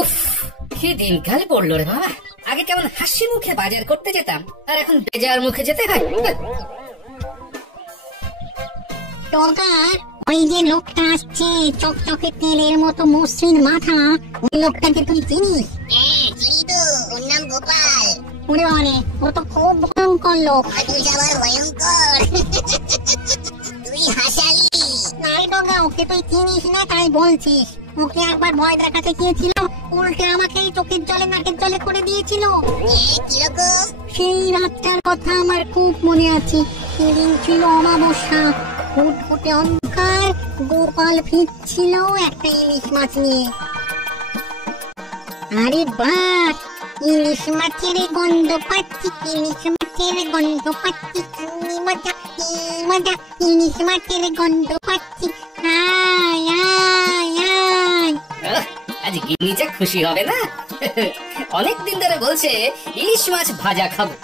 উফ, কি দিনকাল পড়লো রে বাবা। আগে কেমন হাসি মুখে বাজার করতে যেতাম, আর এখন বেজার মুখে যেতে হয়। ওই যে লোকটা আসছে চকচকে তেলের মতো মসৃণ মাথা, ওই লোকটাকে তুই চিনিস? হ্যাঁ চিনি তো, ওর নাম গোপাল। ওরে বাবারে, ও তো খুব ভয়ঙ্কর লোক। মানুষ আবার ভয়ঙ্কর। তুই হাসালি। নাই ডগা, ওকে তুই চিনিস না তাই বলছিস। ওকে একবার ভয় দেখাতে গিয়েছিল, উল্টে আমাকে চোখের জলে নাকের জলে করে দিয়েছিল। কিরকম? সেই রাতটার কথা আমার খুব মনে আছে। সেদিন ছিল অমাবস্যা, ফুটফুটে অন্ধকার। গোপাল ফিরছিল একটা ইলিশ মাছ নিয়ে। আরে বাহ, ইলিশ মাছের গন্ধ পাচ্ছি, ইলিশ মাছের গন্ধ পাচ্ছি, কি মজা কি মজা, ইলিশ মাছের গন্ধ পাচ্ছি। আয় আয় আয়। আজ গিন্নি যা খুশি হবে না। অনেকদিন ধরে বলছে ইলিশ মাছ ভাজা খাবো।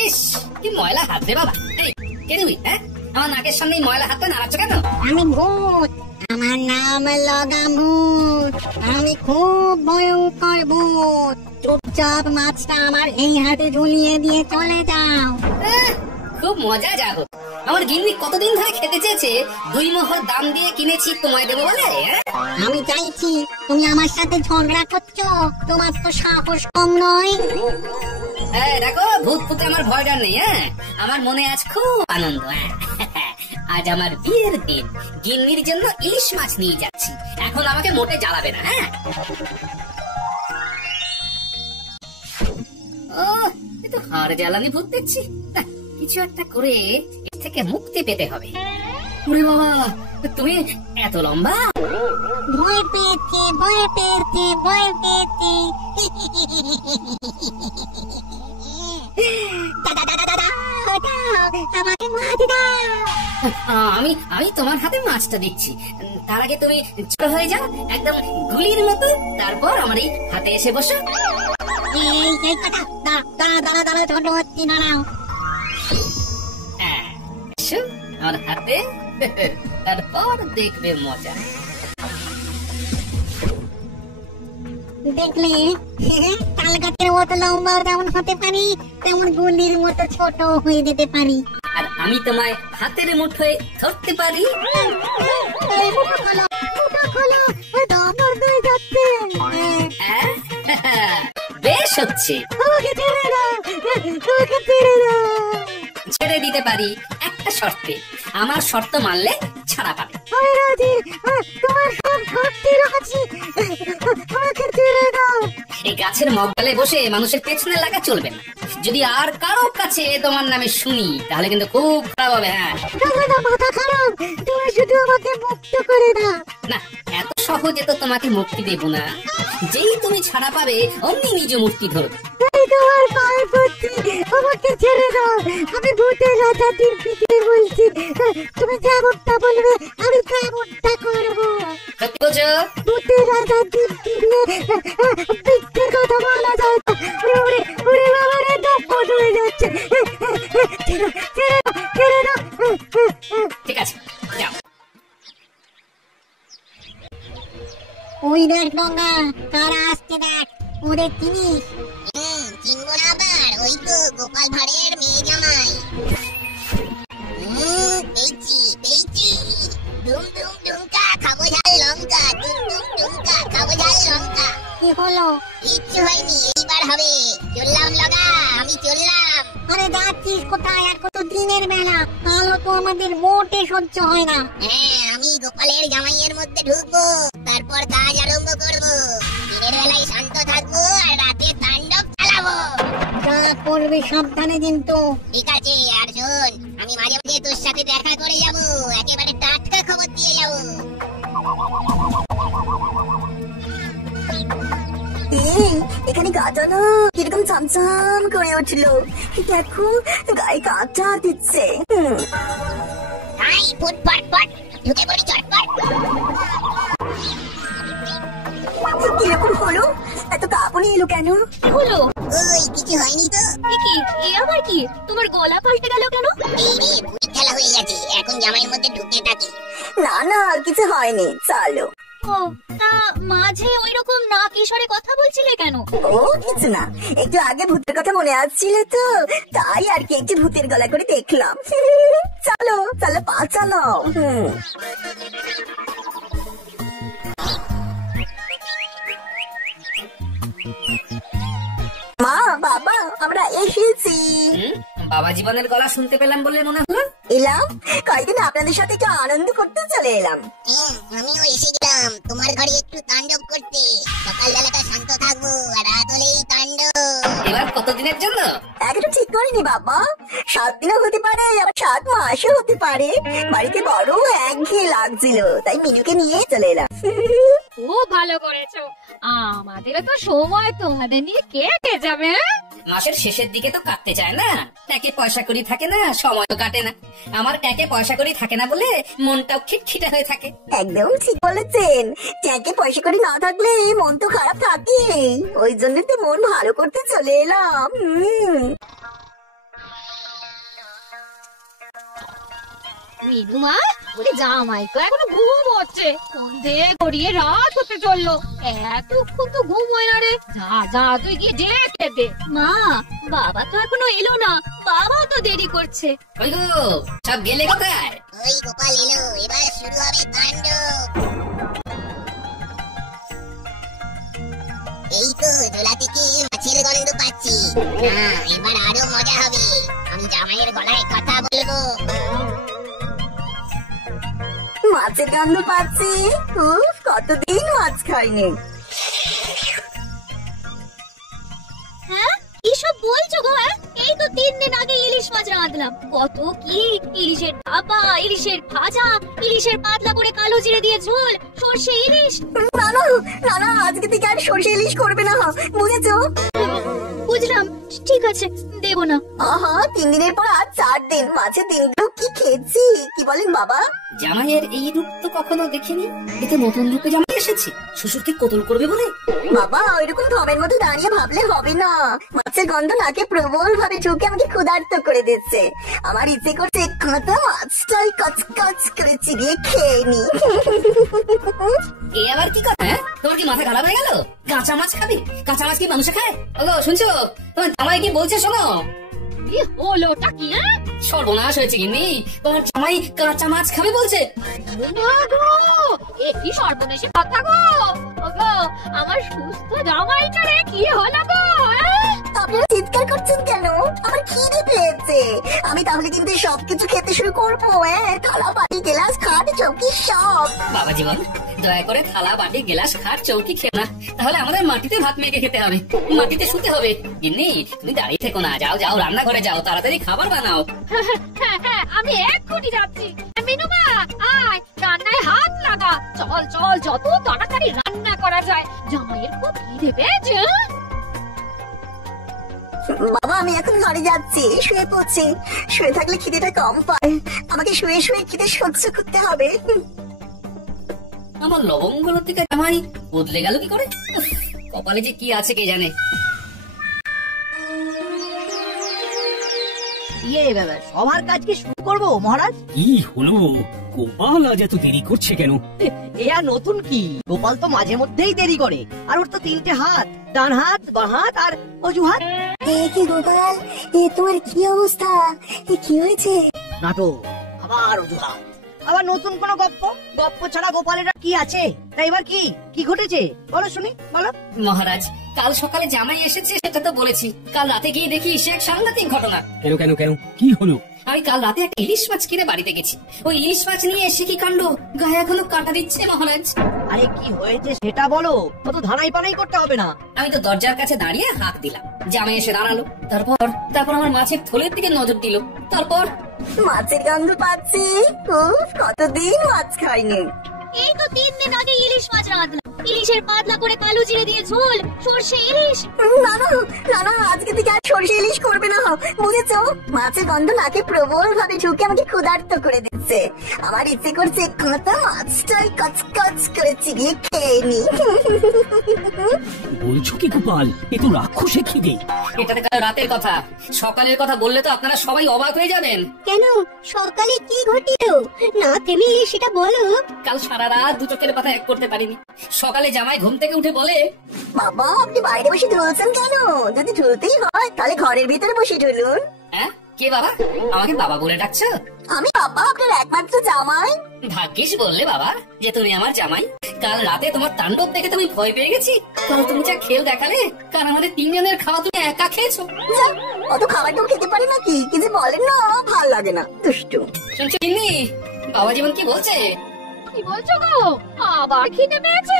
ইস, কি ময়লা হাত রে বাবা। এই কে তুই? হ্যাঁ, আমার নাকের সামনে ময়লা হাতটা নাড়াচ্ছ কেন? আমি ভূত, আমার নাম লগা ভূত। আমি খুব ভয়ঙ্কর ভূত। চুপচাপ মাছটা আমার এই হাতে ঝুলিয়ে দিয়ে চলে যাও। খুব মজা যা হোক। আমার গিন্নি কতদিন ধরে খেতে চেয়েছে, 2 মোহর দাম দিয়ে কিনেছি তোমায় দেবো বলে। আমি চাইছি তুমি আমার সাথে ঝগড়া করছো, তোমার তো সাহস কম নয়। দেখো, ভূত ফুতে আমার ভয় ডর নেই। হ্যাঁ, আমার মনে আজ খুব আনন্দ। আজ আমার বিয়ের দিন, গিন্নির জন্য ইলিশ মাছ নিয়ে যাচ্ছি। এখন আমাকে মোটে জ্বালাবে না। হ্যাঁ, ও এ তো হাড় জ্বালানি ভূত দেখছি। কিছু একটা করে এর থেকে মুক্তি পেতে হবে। ওরে বাবা, তুমি এত লম্বা। ভয় পেয়েছে ভয় পেয়েছে ভয় পেয়েছে। আমাকে মাছ দাও। আমি তোমার হাতে মাছটা দিচ্ছি। তার আগে তুমি ছোট হয়ে যাও একদম গুলির মতো, তারপর আমার এই হাতে এসে বসো। এসো আমার হাতে, তারপর দেখবে মজা। দেখলে, তাল গাছের মতো লম্বা যেমন হতে পারি, তেমন গুলির মতো ছোট হয়ে যেতে পারি। আর আমি তোমায় হাতের মুঠোয় ধরতে পারি। বেশ হচ্ছে, ছেড়ে দিতে পারি একটা শর্তে। আমার শর্ত মানলে ছাড়া পাবে। এই গাছের মগডালে বসে মানুষের পেছনে লাগা চলবে না। যদি আর কারো কাছে তোমার নামে শুনি, তাহলে কিন্তু খুব খারাপ হবে। হ্যাঁ, মাথা খারাপ, তুমি শুধু আমাকে মুক্ত করে দাও না। এত সহজে তো তোমাকে মুক্তি দেব না। যেই তুমি ছাড়া পাবে, অমনি নিজ মুক্তি ধরবে। তোমার পায়ে পড়ছি, আমাকে ছেড়ে দাও। আমি ভূতের রাজাদের পিঠে বলছি, তুমি যেমনটা বলবে আমি তেমনটা করবো। সত্যি বলছো? ভূতের রাজাদের পিঠে কথা বলা যায় না। ওরে বাবা রে, দপ্পট হয়ে যাচ্ছে। ছেড়ে দাও। ঠিক আছে, যাও। ওই দেখ গঙ্গা, কারা আসছে দেখ, ওদের চিনিস? চিনবো না আবার? ওই তো গোপাল ভাঁড়ের মেয়ে জামাই। পেয়েছি পেয়েছি। ডুম ডুম ডুমকা খাবো ঝাল লঙ্কা, ডুম ডুম ডুমকা খাবো ঝাল লঙ্কা। কি হলো? কিচ্ছু হয়নি, এইবার হবে। চললাম লগা, আমি চললাম। আরে যাচ্ছিস কোথায়? এখন তো দিনের বেলা, আলো তো আমাদের মোটে সহ্য হয় না। হ্যাঁ, আমি গোপালের জামাইয়ের মধ্যে ঢুকবো, তারপর কাজ আরম্ভ করবো। দিনের বেলায় শান্ত থাকবো আর রাতে তাণ্ডব চালাবো। যা করবি সাবধানে কিন্তু। ঠিক আছে, আর শোন, আমি মাঝে মাঝে তোর সাথে দেখা করে যাবো, একেবারে টাটকা খবর দিয়ে যাবো। এখানে গাটা না কিরকম চামচাম করে উঠলো। দেখো, গায়ে কাটা দিচ্ছে। ফুট ফট ফট ঢুকে পড়ি চটপট। কিরকম হলো? এত কাঁপুনি এলো কেন? হলো ওই কিছু হয়নি তো। কি? এ আবার কি? তোমার গলা পাল্টে গেল কেন? এই রে, বুড়ি সারাক্ষণ জামাইয়ের মধ্যে ঢুকে থাকি। না না, আর কিছু হয়নি, চলো। ও তা মাঝে ওইরকম না কিশোরে কথা বলছিলে কেন? ও কিছু না, একটু আগে ভূতের কথা মনে আসছিল তো, তাই আর কি একটু ভূতের গলা করে দেখলাম। চলো চলো, পা চালাও। মা বাবা, আমরা এসেছি। বাবা জীবনের গলা শুনতে পেলাম বলে মনে হলো। এলাম, কয়েকদিন আপনাদের সাথে একটু আনন্দ করতে চলে এলাম। আমিও এসে গেলাম তোমার ঘরে একটু তাণ্ডব করতে। সকালবেলাটা শান্ত থাকবো, আর রাত হলেই তাণ্ডব। এবার কতদিনের জন্য? একটু ঠিক করিনি বাবা, 7 দিনও হতে পারে, আবার 7 মাসও হতে পারে। বাড়িতে বড় একঘেয়ে লাগছিল, তাই মিনুকে নিয়ে চলে এলাম। খুব ভালো করেছো, আমাদেরও তো সময় তোমাদের নিয়ে কেটে যাবে। মাসের শেষের দিকে তো কাটতে চায় না, একে পয়সা করি থাকে না, সময় তো কাটে না। আমার একে পয়সা করি থাকে না বলে মনটাও খিটখিটে হয়ে থাকে। একদম ঠিক বলেছেন, ট্যাঙ্কে পয়সা করে না থাকলে মন তো খারাপ থাকে, ওই জন্য তো মন ভালো করতে চলে এলাম। মিনুমা, ওরে জামাই তো এখনো ঘুম হচ্ছে, সন্ধে গড়িয়ে রাত হতে চললো, এতক্ষণ তো ঘুম হয় না রে। যা যা, তুই গিয়ে ডেকে দে। মা, বাবা তো এখনো এলো না, বাবা তো দেরি করছে। ওই গো, সব গেলে কোথায়? ওই গোপাল এলো, এবার শুরু হবে তাণ্ডব। এই তো জোলা থেকে মাছের গন্ধ পাচ্ছি। না, এবার আরো মজা হবে, আমি জামাইয়ের গলায় কথা বলবো। মাছের গন্ধ পাচ্ছি, উফ, কতদিন মাছ খাইনি। হ্যাঁ, এসব বলছো গো? এই তো 3 দিন আগে ইলিশ মাছ রাঁধলাম, কত কি ইলিশের ভাপা, ইলিশের ভাজা, ইলিশের পাতলা করে কালো জিরে দিয়ে ঝোল, সর্ষে ইলিশ। না না না না, আজকে থেকে আর সর্ষে ইলিশ করবে না, বুঝেছো? বুঝলাম, ঠিক আছে, দেব না। আহা, 3 দিনের পর আজ 4 দিন, মাছের দিনগুলো কি খেয়েছি, কি বলেন বাবা? জামাইয়ের এই রূপ তো কখনো দেখিনি। এতে নতুন রূপে জামাই এসেছে, শ্বশুরকে কতল করবে বলে। বাবা, ওইরকম ধমের মধ্যে দাঁড়িয়ে ভাবলে হবে না, মাছের গন্ধ নাকে প্রবল ভাবে ঢুকে আমাকে ক্ষুধার্ত করে দিচ্ছে। আমার ইচ্ছে করছে কাঁচা মাছটাই কচকচ করে চিবিয়ে খেয়ে নি। এ আবার কি কথা? তোমার কি মাথা খারাপ হয়ে গেল? কাঁচা মাছ খাবি? কাঁচা মাছ কি মানুষ খায়? ওগো শুনছো, তোমার জামাই কি বলছে শোনো। কি হলোটা কি? সর্বনাশ হয়েছে গিন্নি, তোমার জামাই কাঁচা মাছ খাবে বলছে। এ কি সর্বনাশী কথা গো! ওগো, আমার সুস্থ জামাইটারে কি হলো গো? আপনারা চিৎকার করছেন কেন? আমার খিদে পেয়েছে, আমি তাহলে কিন্তু সবকিছু খেতে শুরু করবো। থালা বাটি গ্লাস খাট চৌকি সব। বাবা জীবন, দয়া করে থালা বাটি গ্লাস খাট চৌকি খেও না, তাহলে আমাদের মাটিতে ভাত মেখে খেতে হবে, মাটিতে শুতে হবে। গিন্নি, তুমি দাঁড়িয়ে থেকো না, যাও যাও, রান্নাঘরে যাও, তাড়াতাড়ি খাবার বানাও। হ্যাঁ, আমি এক্ষুনি যাচ্ছি। মিনুমা, আয়, রান্নায় হাত লাগা। চল চল, যত তাড়াতাড়ি রান্না করা যায়, জামাইয়ের খুব খিদে পেয়েছে। বাবা, আমি এখন ঘরে যাচ্ছি, শুয়ে পড়ছি। শুয়ে থাকলে খিদেটা কম পায়, আমাকে শুয়ে শুয়ে খিদে সহ্য করতে হবে। আমার লবঙ্গগুলো থেকে জামাই বদলে গেল কি করে? উফ, কপালে যে কি আছে কে জানে। সবার কাজ কি শুরু করবো মহারাজ? কি হলো গোপাল, আজ এত দেরি করছে কেন? এ আর নতুন কি, গোপাল তো মাঝে মধ্যেই দেরি করে, আর ওর তো 3টে হাত, ডান হাত, বাঁ হাত আর অজুহাত। কি গোপাল, তোমার কি অবস্থা? কি হয়েছে? নাটক, আবার অজুহাত, আবার নতুন কোন গপ্প। গপ্প ছাড়া গোপালের আর কি আছে? তাই এবার কি কি ঘটেছে বলো শুনি, বলো। মহারাজ, কাল সকালে জামাই এসেছে সেটা তো বলেছি, কাল রাতে গিয়ে দেখি সে এক সাংঘাতিক ঘটনা। কেন কেন কেন, কি হলো? আমি কাল রাতে একটা ইলিশ মাছ কিনে বাড়িতে গেছি, ওই ইলিশ মাছ নিয়ে এসে কি কাণ্ড, গায়ে এখনো কাটা দিচ্ছে মহারাজ। আরে কি হয়েছে সেটা বলো, কত ধানাই পানাই করতে হবে না। আমি তো দরজার কাছে দাঁড়িয়ে হাঁক দিলাম, জামাই এসে দাঁড়ালো, তারপর আমার মাছের থলের দিকে নজর দিল, তারপর মাছের গন্ধ পাচ্ছি, উফ, কতদিন মাছ খাইনি। এই তো 3 দিন আগে ইলিশ মাছ রাঁধলাম, ইলিশের পাতলা করে কালো জিরে দিয়ে ঝোল, সর্ষে ইলিশ। না না না না, আজকে থেকে আর সরষে ইলিশ করবে না, বুঝেছো? মাছের গন্ধ নাকে প্রবল ভাবে ঢুকে আমাকে ক্ষুধার্ত করে দিচ্ছে। আমার ইচ্ছে করছে কাঁচা মাছটাই কচকচ করে চিবিয়ে খেয়ে নি। বলছো কি গোপাল, এ তো রাক্ষসে খিদে। এটা তো কাল রাতের কথা, সকালের কথা বললে তো আপনারা সবাই অবাক হয়ে যাবেন। কেন, সকালে কি ঘটিল না থেমে সেটা বলো। কাল সারা রাত দু চোখের কথা এক করতে পারিনি। সকালে জামাই ঘুম থেকে উঠে বলে, বাবা আপনি বাইরে বসে ঝুলছেন কেন? যদি ঝুলতেই হয় তাহলে ঘরের ভিতরে বসে ঝুলুন। হ্যাঁ কে বাবা? আমাকে বাবা বলে ডাকছো? আমি বাবা, আপনার একমাত্র জামাই। ভাগ্যিস বললে বাবা যে তুমি আমার জামাই। কাল রাতে তোমার তাণ্ডব দেখে তুমি ভয় পেয়ে গেছি। কাল তুমি যা খেল দেখালে, কাল আমাদের তিনজনের খাওয়া তুমি একা খেয়েছো। যা, অত খাবারটাও খেতে পারি নাকি? কি যে বলেন না, ভাল লাগে না, দুষ্টু। শুনছো গিন্নি, বাবা জীবন কি বলছে? কি বলছো গো? আবার খিদে পেয়েছে?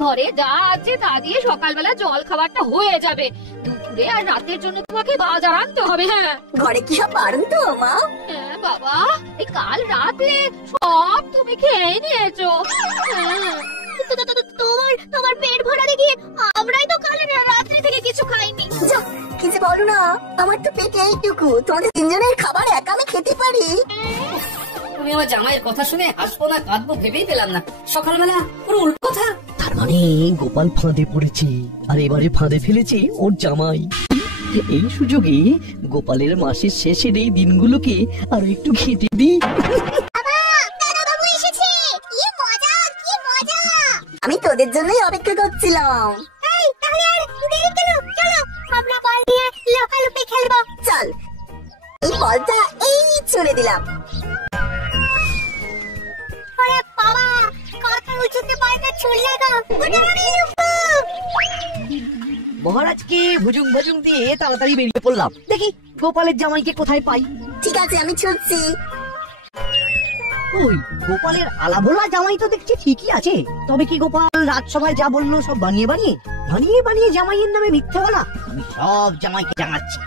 ঘরে যা আছে তা দিয়ে সকালবেলা জল খাবারটা হয়ে যাবে। দুপুরে আর রাতের জন্য তোমাকে বাজার আনতে হবে। হ্যাঁ ঘরে কি সব পারেন তো মা? হ্যাঁ বাবা, এই কাল রাতে সব তুমি খেয়ে নিয়েছো। হ্যাঁ। তোমার পেট ভরা দেখি আমরাই তো কাল রাত্রি থেকে কিছু খাইনি। যা, কি যে বলো না, আমার তো পেটে এইটুকু, তোমাদের তিনজনের খাবার একা আমি খেতে পারি? তুমি আমার জামাইয়ের কথা শুনে হাসবো না কাঁদবো ভেবেই পেলাম না। সকালবেলা পুরো উল্টো কথা। তার মানে গোপাল ফাঁদে পড়েছে, আর এবারে ফাঁদে ফেলেছে ওর জামাই। এই সুযোগে গোপালের মাসের শেষের এই দিনগুলোকে আর একটু খেতে দিই। দাদাবাবু এসেছে, কি মজা কি মজা। আমি তোদের জন্যই অপেক্ষা করছিলাম। এই তাহলে আর দেরি কেন, চলো আমরা বল দিয়ে লোকালুপি খেলবো। চল, এই বলটা এই ছুড়ে দিলাম। ওরে বাবা, কত উঁচুতে বলটা ছুড়লে গো। উঠানি লুকু। মহারাজকে ভুজুং ভুজুং দিয়ে তাড়াতাড়ি বেরিয়ে পড়লাম। দেখি গোপালের জামাইকে কোথায় পাই। ঠিক আছে, আমি ছুটছি। ওই গোপালের আলাভোলা জামাই তো দেখছি ঠিকই আছে। তবে কি গোপাল রাজসভায় যা বললো সব বানিয়ে বানিয়ে জামাইয়ের নামে মিথ্যে বলা? আমি সব জামাইকে জানাচ্ছি।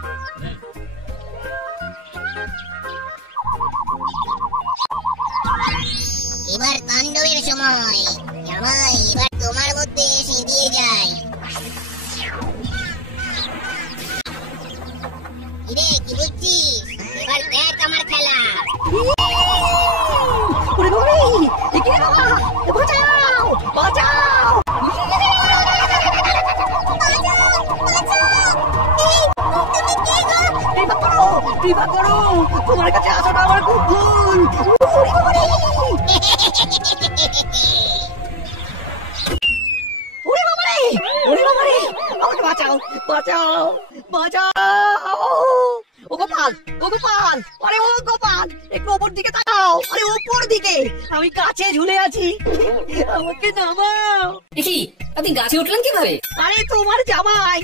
এবার তাণ্ডবের সময়। জামাই, এবার তোমার মধ্যে এসে দিয়ে যায়। কিরে, কি বুঝছিস? এবার দেখ আমার খেলা। ওরে বাবারে, এ কি রে বাবা? বাঁচাও, বাঁচাও! কৃপা করো, তোমার কাছে আসাটা আমার খুব ভুল। ওরে বাবারে! ওরে বাবারে! ওরে বাবারে! আমাকে বাঁচাও, বাঁচাও, বাঁচাও! ও গোপাল, ও গোপাল, আরে ও গোপাল, একটু ওপর দিকে তাকাও। আরে ওপর দিকে, আমি গাছে ঝুলে আছি, আমাকে নামাও। দেখি আপনি গাছে উঠলেন কিভাবে? আরে তোমার জামাই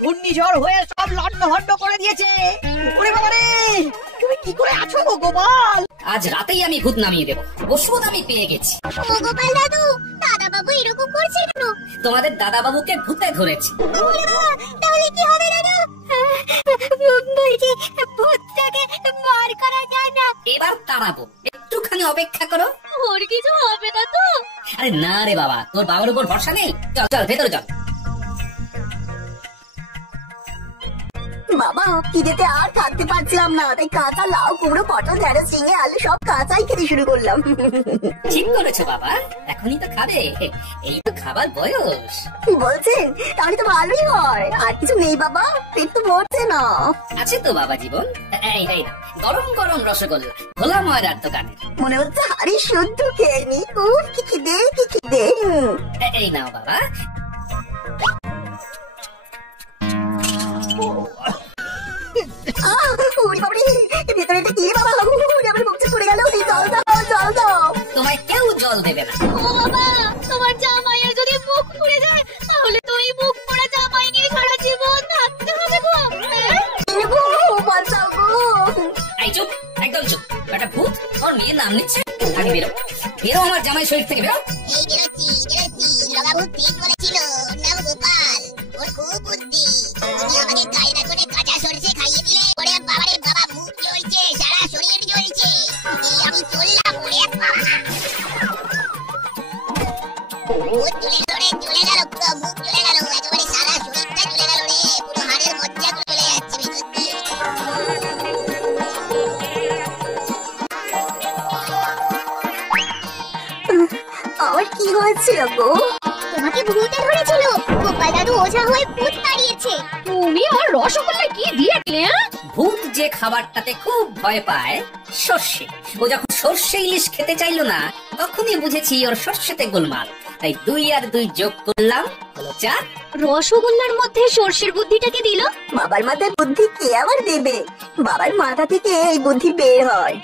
ঘূর্ণিঝড় হয়ে সব লন্ড ভন্ড করে দিয়েছে। ওরে বাবারে, তুমি কি করে আছো গো গোপাল? আজ রাতেই আমি ভূত নামিয়ে দেবো। ওষুধ আমি পেয়ে গেছি। ও গোপাল দাদু, দাদাবাবু এরকম করছে কেন? তোমাদের দাদা বাবুকে ভূতে ধরেছে। ওরে বাবা, তাহলে কি হবে দাদু? বলছি ভূতটাকে মার করা যায় না? এবার তাড়াবো, একটুখানি অপেক্ষা করো। ওর কিছু হবে না তো? আরে না রে বাবা, তোর বাবার উপর ভরসা নেই। চল চল ভেতরে চল। বাবা, খিদেতে আর থাকতে পারছিলাম না, তাই কাঁচা লাউ, কুমড়ো, পটল, ঢেঁড়স, ঝিঙে, আলু সব কাঁচাই খেতে শুরু করলাম। ঠিক করেছো বাবা, এখনই তো খাবে, এই তো খাবার বয়স। কি বলছেন? তাহলে তো ভালোই হয়। আর কিছু নেই বাবা, পেট তো ভরছে না। আছে তো বাবা জীবন, এই এই না, গরম গরম রসগোল্লা, ভোলা ময়রার দোকানে। মনে হচ্ছে হাড়ি শুদ্ধ খেয়ে নি। উফ, কি খিদে, কি খিদে। এই নাও বাবা। ওরে বাবারে, ভেতরে এটা কি রে বাবা? ওরে আমার মুখে পড়ে গেল। জল দাও, জল দাও। তোমায় কেউ জল দেবে না। ও বাবা, তোমার জামাইয়ের যদি মুখ পুড়ে যায় তাহলে তো এই মুখ পোড়া জামাই নিয়ে সারা জীবন থাকতে হবে গো। হ্যাঁ? গো, বাঁচাও গো। এই চুপ, একদম চুপ। একটা ভূত ওর মেয়ের নাম নিচ্ছে। আগে বেরো, বেরো আমার জামাই শরীর থেকে, বেরো। এই বেরোচ্ছি বেরোচ্ছি। জগাভূত ঠিক বলেছিল, নাম গোপাল। ওর খুব বুদ্ধি। তুমি আমাকে কায়দা করে কাঁচা সরষে খাইয়ে দিলে। ওরে বাবারে বাবা, মুখ জ্বলছে, সারা শরীর জ্বলছে। এই আমি চললাম। ওরে বাবা, ভূত তুলে ধরে আমার কি হয়েছিল গো? তোমাকে ভূতে ধরেছিল, গোপাল দাদু ওঝা হয়ে ভূত তাড়িয়েছে। তুমি আর রসগোল্লা কি দিয়েছিলে? ভূত যে খাবারটাতে খুব ভয় পায়, সর্ষে, ও যখন সর্ষে ইলিশ খেতে চাইলো না, তখনই বুঝেছি ওর সর্ষেতে গোলমাল। তাই 2 আর 2 যোগ করলাম, হলো 4। রসগোল্লার মধ্যে সর্ষের বুদ্ধিটাকে দিল। বাবার মাথায় বুদ্ধি কে আবার দেবে? বাবার মাথা থেকে এই বুদ্ধি বের হয়।